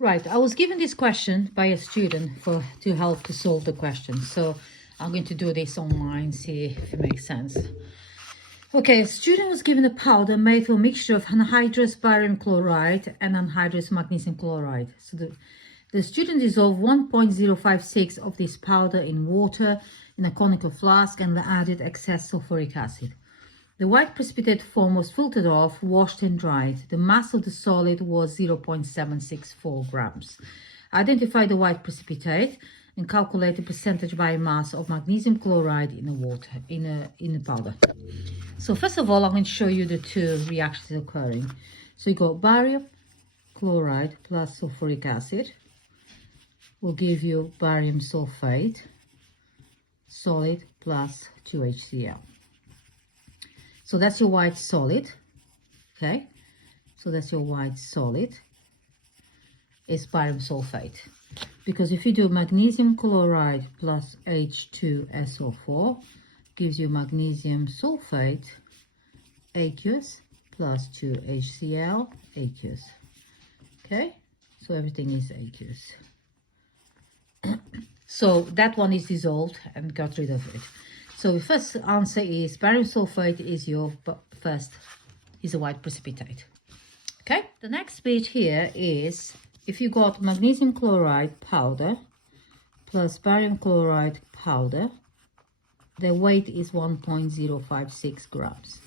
Right, I was given this question by a student to help to solve the question. So I'm going to do this online, see if it makes sense. Okay, a student was given a powder made from a mixture of anhydrous barium chloride and anhydrous magnesium chloride. So the student dissolved 1.056 of this powder in water in a conical flask and added excess sulfuric acid. The white precipitate form was filtered off, washed and dried. The mass of the solid was 0.764 grams. Identify the white precipitate and calculate the percentage by mass of magnesium chloride in the water, in the powder. So first of all, I'm going to show you the two reactions occurring. So you got barium chloride plus sulfuric acid will give you barium sulfate solid plus 2HCl. So that's your white solid, okay? So that's your white solid, is barium sulfate. Because if you do magnesium chloride plus H2SO4, gives you magnesium sulfate, aqueous, plus 2HCl, aqueous. Okay, so everything is aqueous. So that one is dissolved and got rid of it. So the first answer is barium sulfate is your is a white precipitate. Okay, the next bit here is if you got magnesium chloride powder plus barium chloride powder, the weight is 1.056 grams.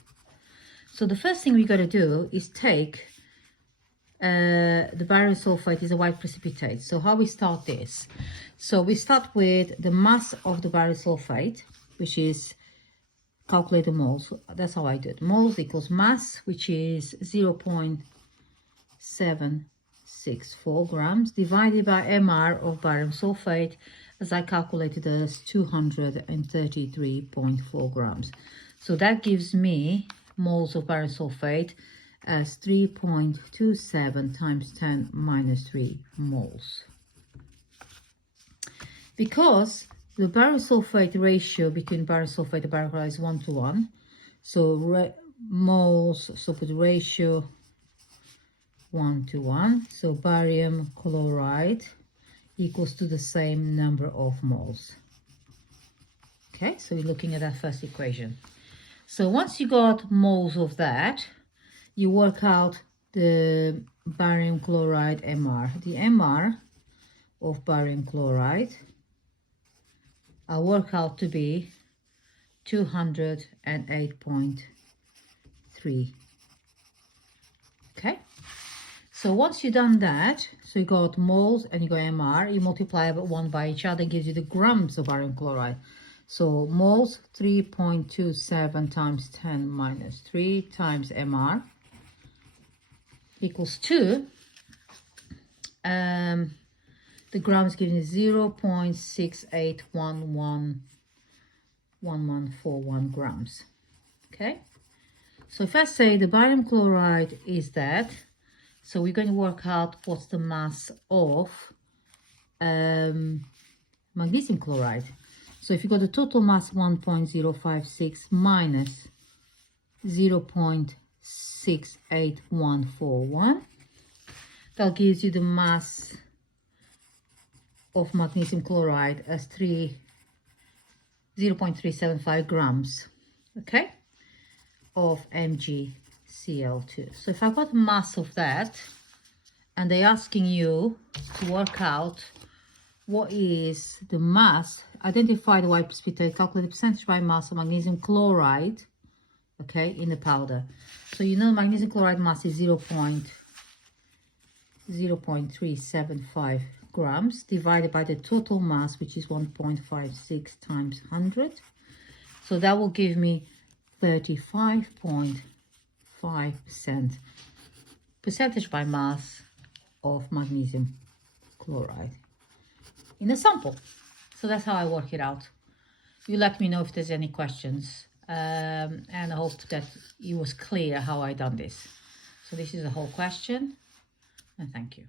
So the first thing we got to do is take the barium sulfate is a white precipitate. So how we start this? So we start with the mass of the barium sulfate, which is calculate the moles. That's how I do it. Moles equals mass, which is 0.764 grams, divided by MR of barium sulfate, as I calculated as 233.4 grams. So that gives me moles of barium sulfate as 3.27 times 10 minus 3 moles. Because the barium sulfate ratio between barium sulfate and barium chloride is 1:1, so moles, so put ratio 1:1, so barium chloride equals to the same number of moles. Okay, so we're looking at that first equation. So once you got moles of that, you work out the barium chloride MR. The MR of barium chloride I work out to be 208.3. Okay, so once you've done that, so you got moles and you got MR, you multiply one by each other, gives you the grams of barium chloride. So moles 3.27 times 10 minus 3 times MR equals 2. The grams given is 0.68111141 grams. Okay, so if I say the barium chloride is that, so we're going to work out what's the mass of magnesium chloride. So if you got the total mass 1.056 minus 0.68141, that gives you the mass of magnesium chloride as 0.375 grams, okay, of MgCl2. So if I've got mass of that, and they're asking you to work out what is the mass, identify the white precipitate, calculate the percentage by mass of magnesium chloride, okay, in the powder. So you know magnesium chloride mass is 0.375 grams divided by the total mass, which is 1.56 times 100. So that will give me 35.5% percentage by mass of magnesium chloride in a sample. So that's how I work it out. You let me know if there's any questions, and I hope that it was clear how I done this. So this is the whole question, and thank you.